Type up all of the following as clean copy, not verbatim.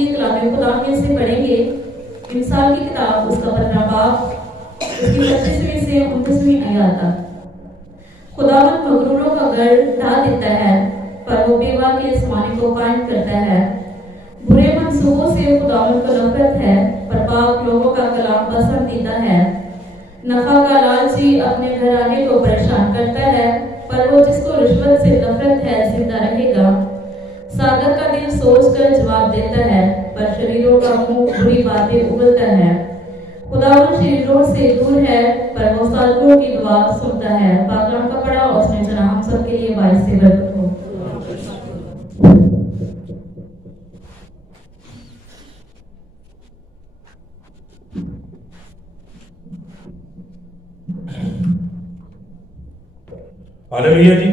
آج کلام خدا میں سے پڑھیں گے مثال کی کتاب اس کا 15 باب اس کی 25ویں سے 29ویں آیات تک۔ خداوند مغروروں کا گھر ڈھا دیتا ہے پر وہ بیوہ کے زمانے کو قائم کرتا ہے۔ برے منصوبوں سے خداوند کو نفرت ہے پر پاک لوگوں کا کلام پسندیدہ ہے۔ نفع کا لالچی اپنے گھرانے کو پریشان کرتا ہے پر وہ جس کو رشوت سے نفرت ہے زندہ رہے گا۔ صادق کا دل سوچ کر جواب دیتا ہے پر شریروں کا منہ بری باتیں اگلتا ہے۔ خداوند شریروں سے دور ہے پر وہ صادقوں کی دعا سنتا ہے۔ پاک کلام کا پڑھا اور سنے چنا ہم سب کے لیے باعث برکت ہو۔ ہاللیلویا جی،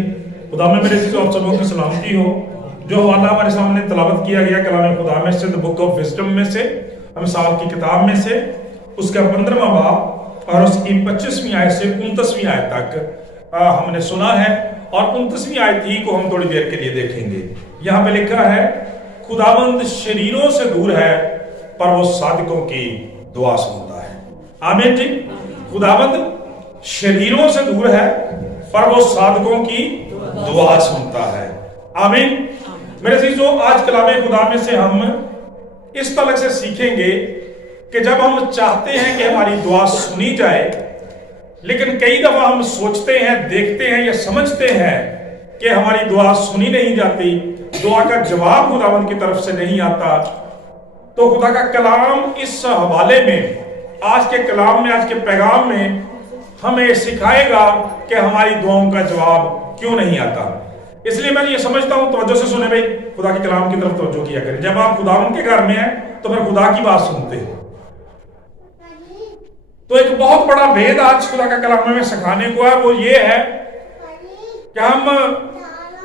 خدا میں میرے عزیزو آپ سبوں کی سلامتی ہو۔ جو حوالہ ہمارے سامنے تلاوت کیا گیا کلام خدا میں سے بک آف وزڈم میں سے، امثال کی کتاب میں سے، اس کا 15واں باب اور اس کی 25ویں آیت سے 29ویں آیت تک ہم نے سنا ہے، اور 29ویں آیت ہی کو ہم تھوڑی دیر کے لیے دیکھیں گے۔ یہاں پہ لکھا ہے خداوند شریروں سے دور ہے پر وہ صادقوں کی دعا سنتا ہے۔ آمین جی، خداوند شریروں سے دور ہے پر وہ صادقوں کی دعا سنتا ہے۔ آمین۔ میرے عزیزو، آج کلام خدا میں سے ہم اس طرح سے سیکھیں گے کہ جب ہم چاہتے ہیں کہ ہماری دعا سنی جائے، لیکن کئی دفعہ ہم سوچتے ہیں، دیکھتے ہیں یا سمجھتے ہیں کہ ہماری دعا سنی نہیں جاتی، دعا کا جواب خداوند کی طرف سے نہیں آتا، تو خدا کا کلام اس حوالے میں، آج کے کلام میں، آج کے پیغام میں ہمیں سکھائے گا کہ ہماری دعاؤں کا جواب کیوں نہیں آتا۔ اس لیے میں یہ سمجھتا ہوں، توجہ سے سنیں بھائی، خدا کے کلام کی طرف توجہ کیا کریں۔ جب آپ خداوند کے گھر میں ہیں تو پھر خدا کی بات سنتے ہیں۔ تو ایک بہت بڑا بھید آج خدا کا کلام میں سکھانے کو ہے، وہ یہ ہے کہ ہم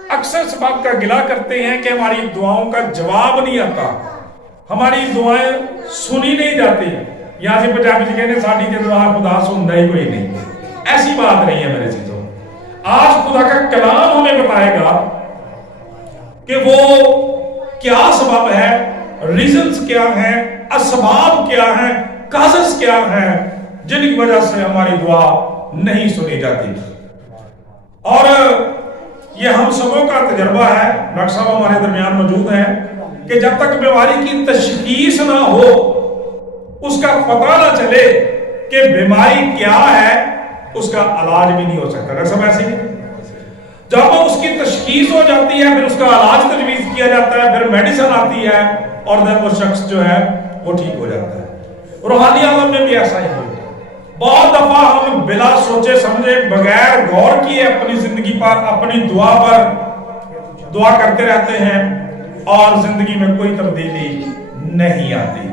اکثر اس بات کا گلہ کرتے ہیں کہ ہماری دعاؤں کا جواب نہیں آتا، ہماری دعائیں سنی نہیں جاتی۔ یہاں سے پنجابی سے کہنے ساڑی کے دعا خدا سنتا ہی کوئی نہیں۔ ایسی بات نہیں ہے میرے چیزوں۔ آج خدا کا کلام ہمیں بتائے گا کہ وہ کیا سبب ہے، ریزنز کیا ہیں، اسباب کیا ہیں، کازز کیا ہیں جن کی وجہ سے ہماری دعا نہیں سنی جاتی۔ اور یہ ہم سبوں کا تجربہ ہے، ڈاکٹر صاحب ہمارے درمیان موجود ہیں، کہ جب تک بیماری کی تشخیص نہ ہو، اس کا پتہ نہ چلے کہ بیماری کیا ہے، اس کا علاج بھی نہیں ہو سکتا۔ ڈاکٹر صاحب ایسے ہی جب اس کی تشخیص ہو جاتی ہے، پھر اس کا علاج تجویز کیا جاتا ہے، پھر میڈیسن آتی ہے، اور پھر وہ شخص جو ہے وہ ٹھیک ہو جاتا ہے۔ روحانی عالم میں بھی ایسا ہی ہے۔ بہت دفعہ ہم بلا سوچے سمجھے، بغیر غور کیے اپنی زندگی پر، اپنی دعا پر دعا کرتے رہتے ہیں اور زندگی میں کوئی تبدیلی نہیں آتی۔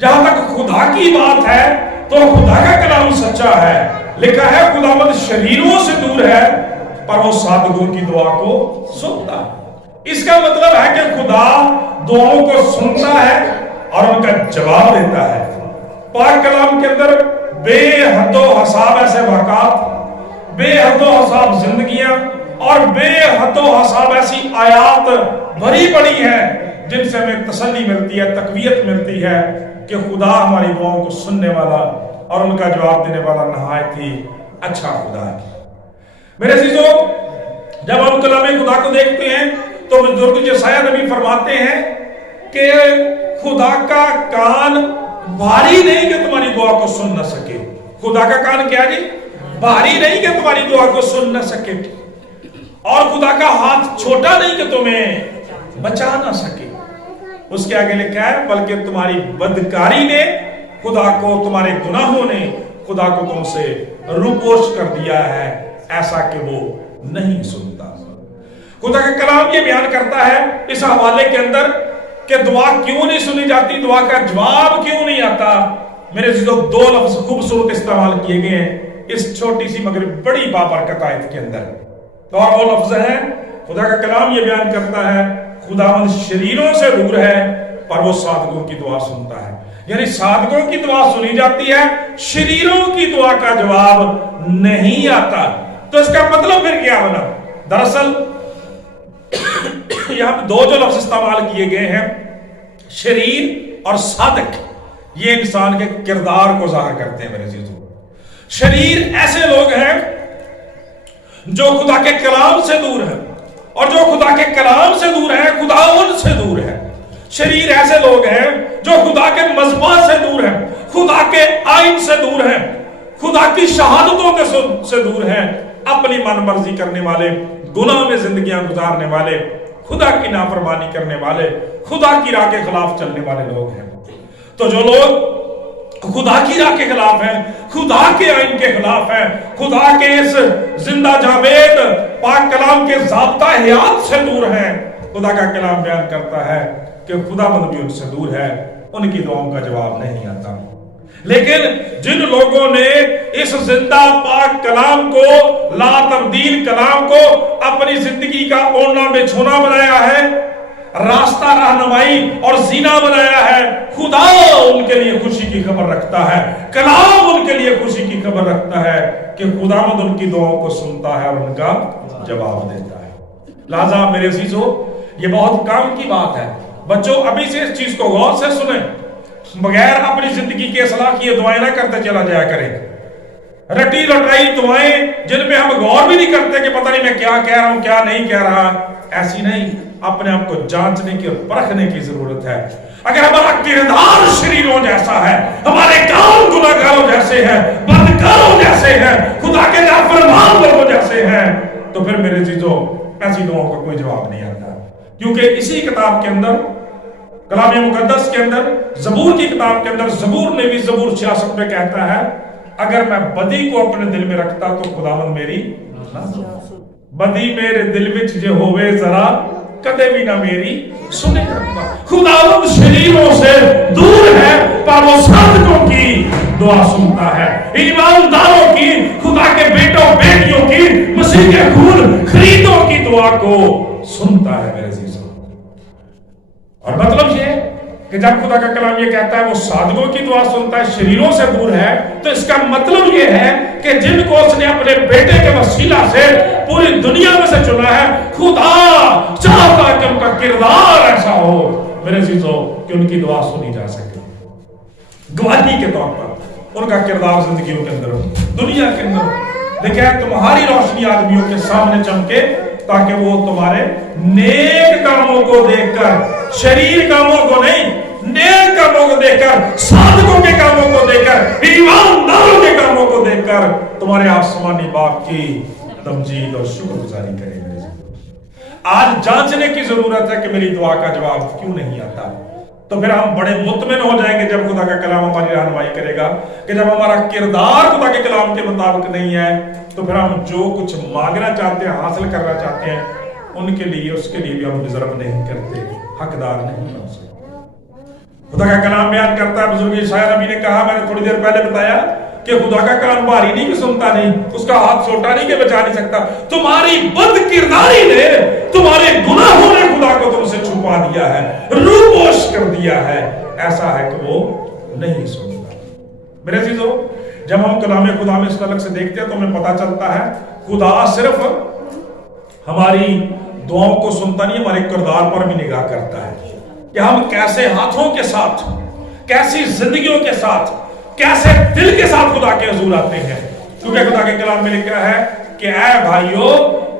جہاں تک خدا کی بات ہے تو خدا کا کلام سچا ہے۔ لکھا ہے خداوند شریروں سے دور ہے پر وہ صادقوں کی دعا کو سنتا ہے۔ اس کا مطلب ہے کہ خدا دعاؤں کو سنتا ہے اور ان کا جواب دیتا ہے۔ پاک کلام کے اندر بے حد و حساب ایسے واقعات، بے حد و حساب زندگیاں اور بے حد و حساب ایسی آیات بھری پڑی ہیں جن سے ہمیں تسلی ملتی ہے، تقویت ملتی ہے کہ خدا ہماری دعاؤں کو سننے والا اور ان کا جواب دینے والا نہایت ہی اچھا خدا ہے۔ میرے عزیزو، جب ہم کلام خدا کو دیکھتے ہیں تو بزرگ یسایہ نبی فرماتے ہیں کہ خدا کا کان بھاری نہیں کہ تمہاری دعا کو سن نہ سکے۔ خدا کا کان کیا جی؟ بھاری نہیں کہ تمہاری دعا کو سن نہ سکے، اور خدا کا ہاتھ چھوٹا نہیں کہ تمہیں بچا نہ سکے۔ اس کے آگے لکھا ہے بلکہ تمہاری بدکاری نے خدا کو، تمہارے گناہوں نے خدا کو تم سے روپوش کر دیا ہے، ایسا کہ وہ نہیں سنتا۔ خدا کا کلام یہ بیان کرتا ہے اس حوالے کے اندر کہ دعا کیوں نہیں سنی جاتی، دعا کا جواب کیوں نہیں آتا۔ میرے عزیزو، دو لفظ خوبصورت استعمال کیے گئے ہیں اس چھوٹی سی مگر بڑی بابرکت آیت کے اندر، اور وہ لفظ ہیں، خدا کا کلام یہ بیان کرتا ہے خداوند شریروں سے دور ہے پر وہ صادقوں کی دعا سنتا ہے۔ یعنی صادقوں کی دعا سنی جاتی ہے، شریروں کی دعا کا جواب نہیں آتا۔ تو اس کا مطلب پھر کیا بنا؟ دراصل یہاں دو جو لفظ استعمال کیے گئے ہیں، شریر اور صادق، یہ انسان کے کردار کو ظاہر کرتے ہیں میرے عزیزوں۔ شریر ایسے لوگ ہیں جو خدا کے کلام سے دور ہیں، اور جو خدا کے کلام سے دور ہے خدا ان سے دور ہے۔ شریر ایسے لوگ ہیں جو خدا کے مذبح سے دور ہیں، خدا کے آئین سے دور ہیں، خدا کی شہادتوں کے سے دور ہیں، اپنی من مرضی کرنے والے، گناہ میں زندگیاں گزارنے والے، خدا کی نافرمانی کرنے والے، خدا کی راہ کے خلاف چلنے والے لوگ ہیں۔ تو جو لوگ خدا کی راہ کے خلاف ہیں، خدا کے آئین کے خلاف ہیں، خدا کے اس زندہ جاوید پاک کلام کے ضابطہ حیات سے دور ہیں، خدا کا کلام بیان کرتا ہے کہ خدا مند بھی ان سے دور ہے، ان کی دعاؤں کا جواب نہیں آتا۔ لیکن جن لوگوں نے اس زندہ پاک کلام کو، لا تبدیل کلام کو اپنی زندگی کا اوڑھنا بچھونا بنایا ہے، راستہ رہنمائی اور زینہ بنایا ہے، خدا ان کے لیے خوشی کی خبر رکھتا ہے، کلام ان کے لیے خوشی کی خبر رکھتا ہے کہ خداوند ان کی دعاؤں کو سنتا ہے اور ان کا جواب دیتا ہے۔ لہذا میرے عزیزو، یہ بہت کام کی بات ہے۔ بچوں ابھی سے اس چیز کو غور سے سنیں، بغیر اپنی زندگی کے اصلاح کیے دعائیں نہ کرتے چلا جایا کریں۔ رٹی رٹائی دعائیں جن میں ہم غور بھی نہیں کرتے کہ پتہ نہیں میں کیا کہہ رہا ہوں کیا نہیں کہہ رہا، ایسی نہیں، اپنے آپ کو جانچنے کی اور پرکھنے کی ضرورت ہے۔ اگر ہمارا کردار شریروں جیسا ہے، ہمارے کام گناہگاروں جیسے ہیں، بدکاروں جیسے ہیں، خدا کے نافرمان لوگوں جیسے ہیں، تو پھر میرے عزیزو ایسی دعاؤں کا کوئی جواب نہیں آتا۔ کیونکہ اسی کتاب کے اندر، کلام مقدس کے اندر، زبور کی کتاب کے اندر، زبور نوی زبور 66 میں کہتا ہے اگر میں بدی کو اپنے دل میں رکھتا تو خداوند میری بدی میرے دل وچ جے ہوئے ذرا کدے بھی نہ میری سنے رکھتا۔ خداوند شریروں سے دور ہے پر وہ صادقوں کی دعا سنتا ہے، ایمانداروں کی، خدا کے بیٹوں بیٹیوں کی، مسیح کے خون خریدوں کی دعا کو سنتا ہے میرے عزیزوں۔ اور مطلب یہ کہ جب خدا کا کلام یہ کہتا ہے وہ صادقوں کی دعا سنتا ہے، شریروں سے دور ہے، تو اس کا مطلب یہ ہے کہ جن کو اس نے اپنے بیٹے کے وسیلہ سے پوری دنیا میں سے چنا ہے، خدا چاہتا ہے کہ ان کا کردار ایسا ہو میرے عزیزوں کہ ان کی دعا سنی جا سکے، گواہی کے طور پر ان کا کردار زندگیوں کے اندر ہو، دنیا کے اندر ہو۔ دیکھیں تمہاری روشنی آدمیوں کے سامنے چمکے تاکہ وہ تمہارے نیک کاموں کو دیکھ کر، شریر کاموں کو نہیں، نیک کاموں کو دیکھ کر، صادقوں کے کاموں کو دیکھ کر، ایمانداروں کے کاموں کو دیکھ کر تمہارے آسمانی باپ کی تمجید اور شکر گزاری کریں۔ آج جانچنے کی ضرورت ہے کہ میری دعا کا جواب کیوں نہیں آتا، تو پھر ہم بڑے مطمئن ہو جائیں گے جب خدا کا کلام ہماری رہنمائی کرے گا کہ جب ہمارا کردار خدا کے کلام کے مطابق نہیں ہے تو پھر ہم جو کچھ مانگنا چاہتے ہیں، حاصل کرنا چاہتے ہیں، ان کے لیے، اس کے لیے بھی ہم ڈیزرو نہیں کرتے، حقدار نہیں ہو سکتے۔ خدا کا کلام بیان کرتا ہے، بزرگ عیسائی نبی نے کہا، میں نے تھوڑی دیر پہلے بتایا کہ خدا کا کلام بھاری نہیں کہ سنتا نہیں، اس کا ہاتھ چھوٹا نہیں کہ بچا نہیں سکتا، تمہاری بد کرداری نے، تمہارے گناہوں نے خدا کو تم سے چھپا دیا ہے، روپوش کر دیا ہے، ایسا ہے کہ وہ نہیں سنتا۔ میرے عزیزو، جب ہم کلام خدا میں اس تعلق سے دیکھتے ہیں تو ہمیں پتا چلتا ہے خدا صرف ہماری دعاؤں کو سنتا نہیں، ہمارے کردار پر بھی نگاہ کرتا ہے کہ ہم کیسے ہاتھوں کے ساتھ، کیسی زندگیوں کے ساتھ، کیسے دل کے ساتھ خدا کے حضور آتے ہیں۔ کیونکہ خدا کے کلام میں لکھا ہے کہ اے بھائیو،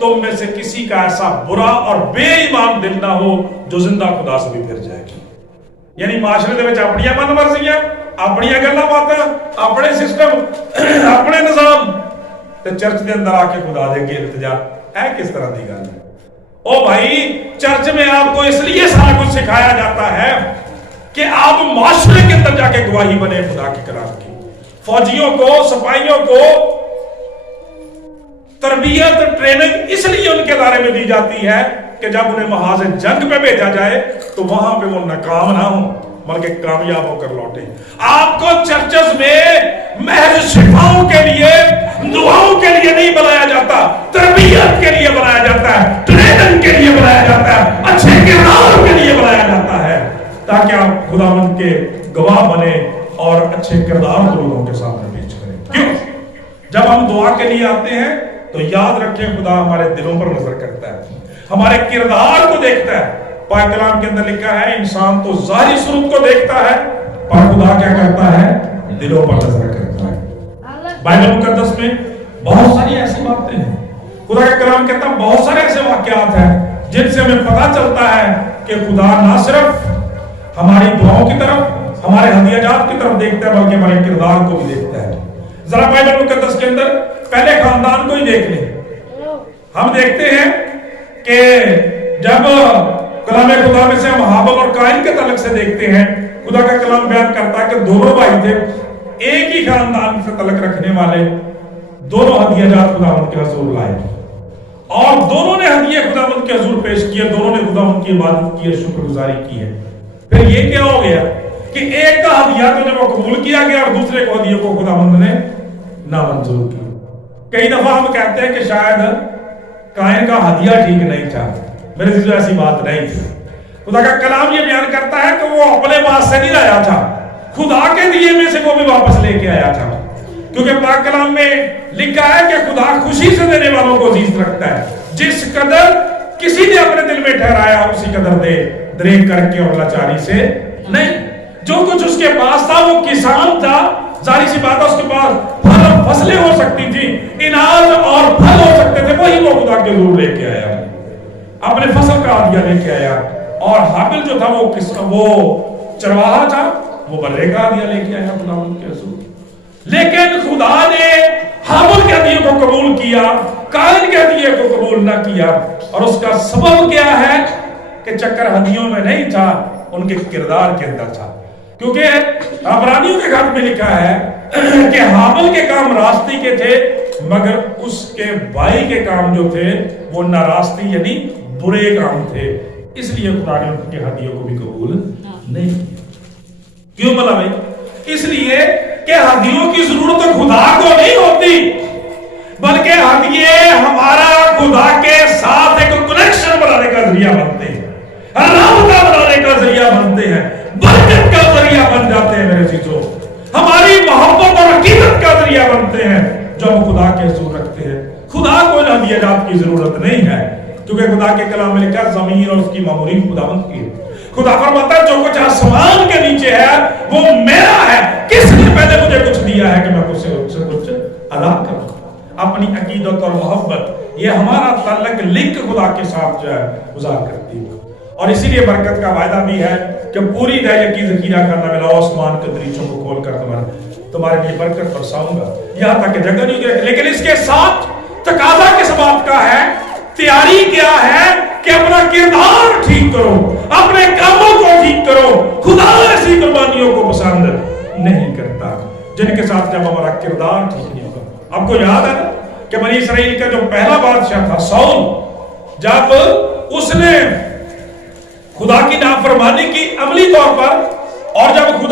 تم میں سے کسی کا ایسا برا اور بے ایمان دل نہ ہو جو زندہ خدا سے بھی پھر جائے گی۔ یعنی معاشرے دے وچ اپنی من مرضیاں، اپنی گلاں باتاں، اپنے سسٹم، اپنے نظام، تے چرچ دے اندر آ کے خدا دے کے التجا، اے کس طرح دی گل ہے؟ او بھائی، چرچ میں آپ کو اس لیے سارا کچھ سکھایا جاتا ہے کہ آپ معاشرے کے اندر جا کے گواہی بنے خدا کے کلام کی۔ فوجیوں کو، سپاہیوں کو تربیت، ٹریننگ اس لیے ان کے بارے میں دی جاتی ہے کہ جب انہیں محاذ جنگ پہ بھیجا جائے تو وہاں پہ وہ ناکام نہ ہوں بلکہ کامیاب ہو کر لوٹے۔ آپ کو چرچز میں محض شفاؤں کے لیے، دعاؤں کے لیے نہیں بنایا جاتا، تربیت کے لیے بنایا جاتا ہے، ٹریننگ کے لیے بنایا جاتا ہے، اچھے کردار کے لیے بنایا جاتا ہے تاکہ آپ خداوند کے گواہ بنے اور اچھے کردار لوگوں کے سامنے پیش کریں۔ کیوں؟ جب ہم دعا کے لیے آتے ہیں تو یاد رکھیں خدا ہمارے دلوں پر نظر کرتا ہے، ہمارے کردار کو دیکھتا ہے۔ پاک کلام کے اندر لکھا ہے انسان تو ظاہری صورت کو دیکھتا ہے پر خدا کیا کرتا ہے؟ دلوں پر نظر کرتا ہے۔ بائبل مقدس میں بہت ساری ایسی باتیں ہیں، خدا کا کلام کہتا ہے بہت سارے ایسے واقعات ہیں جن سے ہمیں پتا چلتا ہے کہ خدا نہ صرف ہماری دعاؤں کی طرف، ہمارے ہدیہ جات کی طرف دیکھتا ہے بلکہ ہمارے کردار کو بھی دیکھتا ہے۔ ذرا بائبل مقدس کے اندر پہلے خاندان کو ہی دیکھ لیں۔ ہم دیکھتے ہیں کہ جب کلام خدا میں سے ہم ہابل اور قائن کے تعلق سے دیکھتے ہیں، خدا کا کلام بیان کرتا ہے کہ دونوں بھائی تھے، ایک ہی خاندان سے تعلق رکھنے والے، دونوں ہدیہ جات خداوند کے حضور لائے اور دونوں نے ہدیہ خداوند کے حضور پیش کیے، دونوں نے خداوند کی عبادت کی ہے، شکر گزاری کی ہے۔ پھر یہ کیا ہو گیا کہ ایک کا ہدیہ تو جب وہ قبول کیا گیا اور دوسرے کو ہدیہ کو خداوند نے نامنظور کیا۔ کئی دفعہ ہم کہتے ہیں کہ شاید قائن کا ہدیہ ٹھیک نہیں تھا، میرے عزیزو ایسی بات نہیں تھی۔ خدا کا کلام یہ بیان کرتا ہے کہ وہ اپنے پاس سے نہیں لایا تھا، خدا کے دیے میں سے وہ بھی واپس لے کے آیا تھا، کیونکہ پاک کلام میں لکھا ہے کہ خدا خوشی سے دینے والوں کو عزیز رکھتا ہے۔ جس قدر کسی نے اپنے دل میں ٹھہرایا اسی قدر دے، دریغ کر کے اور لاچاری سے نہیں۔ جو کچھ اس کے پاس تھا وہ کسان تھا، ظاہر سی بات ہے اس کے پاس پھل اور فصلیں ہو سکتی تھی، اناج اور پھل ہو سکتے تھے، وہی وہ خدا کے حضور لے کے آیا، اپنے فصل کا ہدیہ لے کے آیا۔ اور حابل جو تھا وہ چرواہا تھا، وہ برے کا ہدیہ لے کے آیا خداوند کے حضور۔ لیکن خدا نے حابل کے ہدیے کو قبول کیا، قائن کے ہدیے کو قبول نہ کیا، اور اس کا سبب کیا ہے کہ چکر ہدیوں میں نہیں تھا، ان کے کردار کے اندر تھا۔ کیونکہ عبرانیوں کے خط میں لکھا ہے کہ حابل کے کام راستی کے تھے مگر اس کے بھائی کے کام جو تھے وہ ناراستی یعنی برے کام تھے، اس لیے خدا نے ان کے ہدیوں کو بھی قبول نہیں کیا۔ کیوں بلا بھائی؟ اس لیے کہ ہدیوں کی ضرورت خدا کو نہیں ہوتی، بلکہ ہدیے ہمارا خدا کے ساتھ ایک کنیکشن بنانے کا ذریعہ بنتے ہیں، رابطہ بنانے کا ذریعہ بنتے ہیں، برکت کا ذریعہ بن جاتے ہیں میرے عزیزو، ہماری محبت اور عقیدت کا ذریعہ بنتے ہیں جو ہم خدا کے حضور رکھتے ہیں۔ خدا کو ان ہدیہ جات کی ضرورت نہیں ہے، کیونکہ خدا کے کلام میں لکھا ہے زمین اور اس کی معموری خداوند کی ہے۔ خدا فرماتا ہے جو کچھ آسمان کے نیچے ہے وہ میرا ہے، کس نے پہلے مجھے کچھ دیا ہے کہ میں اس سے کچھ ادا کروں؟ اپنی عقیدت اور محبت یہ ہمارا تعلق لنک خدا کے ساتھ جو ہے گزار کرتی ہے، اور اسی لیے برکت کا وعدہ بھی ہے کہ پوری دہلیز کی ذخیرہ کرنا، میں لاؤ آسمان کے دریچوں کو کھول کر تمہارے لیے برکت برساؤں گا، یہاں تک کہ جگہ نہیں ہوگی۔ لیکن اس کے ساتھ تقاضا کس بات کا ہے، تیاری کیا ہے کہ اپنا کردار ٹھیک کرو، اپنے کاموں کو ٹھیک کرو۔ خدا ایسی قربانیوں کو پسند نہیں کرتا جن کے ساتھ جب ہمارا کردار ٹھیک نہیں ہوگا۔ آپ کو یاد ہے نا کہ بنی اسرائیل کا جو پہلا بادشاہ تھا ساؤل، جب اس نے خدا کی نافرمانی کی عملی طور پر، اور جب خدا